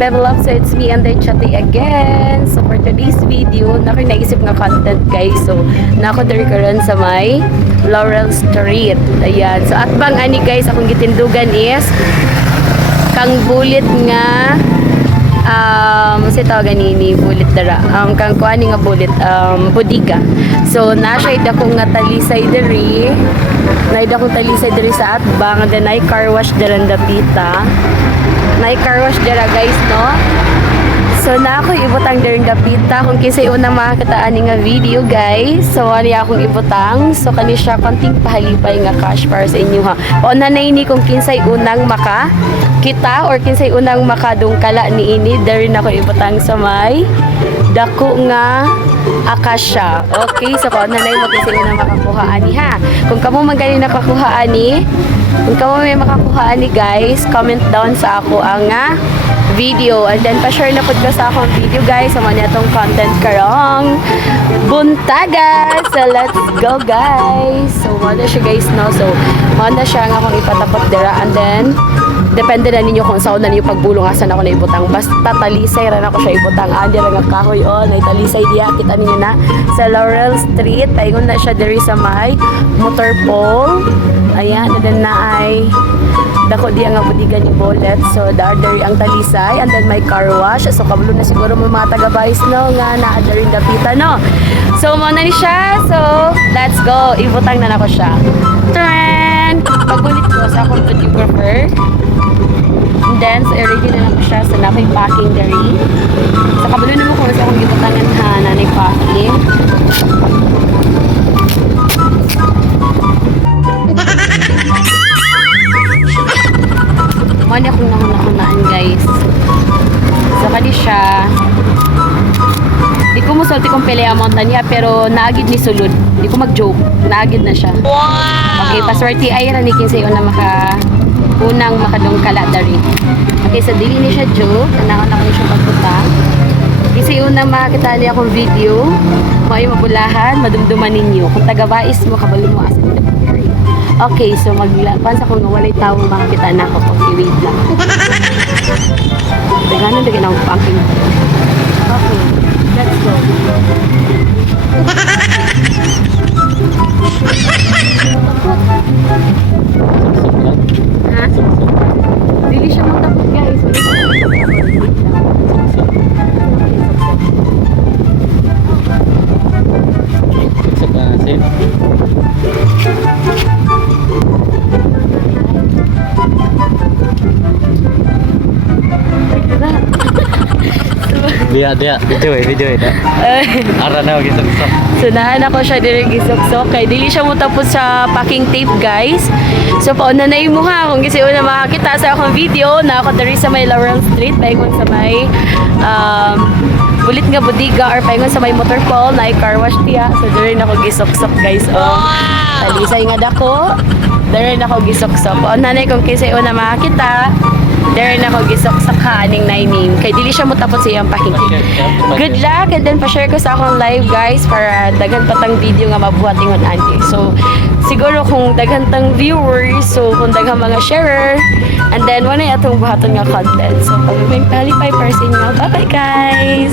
Level up, so it's me and then Chatty again. So for today's video, nako'y naisip nga content guys. So nako diri karon sa may Laurel Street. Ayan. So at bang ani guys, akong gitindugan is kang bulit nga si tawagan ni bulit dara. Kang kuani nga bulit bodega. So nasay dako nga talisay diri. Naida ko talisay diri sa atbang, and then ay car wash dira dapita. Nay car wash dira guys, no? So na ako ibutang diri dapita kung kinsay unang makakita ani nga video guys. So ali akong ibutang. So kani siya konting pahalipay nga cash para sa inyo ha. O nanay ni kung kinsay unang kita or kinsay unang makadungkala ni ini diri na ko ibutang sa may dako nga akasya. Okay, so kung nanay mo kinsay unang makakuha ani ha. Kung kamo magaling nakakuha ani, kung kamo may makakuha ani guys, comment down sa ako ang video, and then pa-share na po sa akong video guys sa mga itong content karong buntaga. So let's go guys. So wala siya guys, no? So wala siya nga akong ipatapot dira, and then depende na ninyo kung saan na ninyo pagbulong asan ako na ibutang. Basta talisay rin ako siya ibutang. Andi rin ang kahoy on, ay talisay diya. Kita ninyo na sa Laurel Street. Paingon na siya diri sa may motor pole. Ayan, and then na ay dako diya nga budiga ni Bullet. So dari ang talisay, and then may car wash. So kabalo na siguro mo mga taga-Bayis no nga naa diri dapita no. So mo na ni siya. So let's go. Ibutang na nako siya. Tren! Pagulit ko sa akong photographer. And then, so i-ready na lang ko siya sa napay packing dari. Sa kabalo naman ko sa akong gibutangan ha na packing. Mani akong nahunaan guys. So kani siya. Di ko musulti kong pili amount na niya, pero naagid ni sulod. Di ko mag-joke. Naagid na siya. Wow! Okay, paswerte ay ranikin sa iyo na unang makadungkala dari. Okay, so dili ni siya joke.Anaon ako siya pagputang. Kasi unang makakita niya akong video, may mabulahan, madumduman ninyo. Kung taga-Bayis mo, kabalo mo as in the area. Okay, so maglapan sa kung walay tao makakita na ako. Okay, wait lang. Daganan ako packing. Okay, let's go. Ha? Dili siya matapot guys. Saksak na natin. Dia video dah. Ara na gisok-sok. So naan ako siya diri gisok-sok kay dili siya mo tapos sa packing tape guys. So pauna na imo ha kung gisi una makakita sa akong video na ako diri sa may Laurel Street, paingon sa may bulit nga bodega or paingon sa may motor pole na car wash tiya. So diri na ako gisok-sok guys. Talisay nga dako. Diri na ako gisok-sok. Pauna na kung gisi una makakita. Dere na ako gisok-sok ha aning naining. Kay dili siya mo tapos sa iyang packing tape. Good luck, and then pa-share ko sa akong live guys para daghan patang video nga mabuhat ingon ani. So siguro kung daghan tang viewers, so kung daghan mga sharer, and then wala atong buhaton nga content. So pag may palipay para sa inyo. Bye bye guys.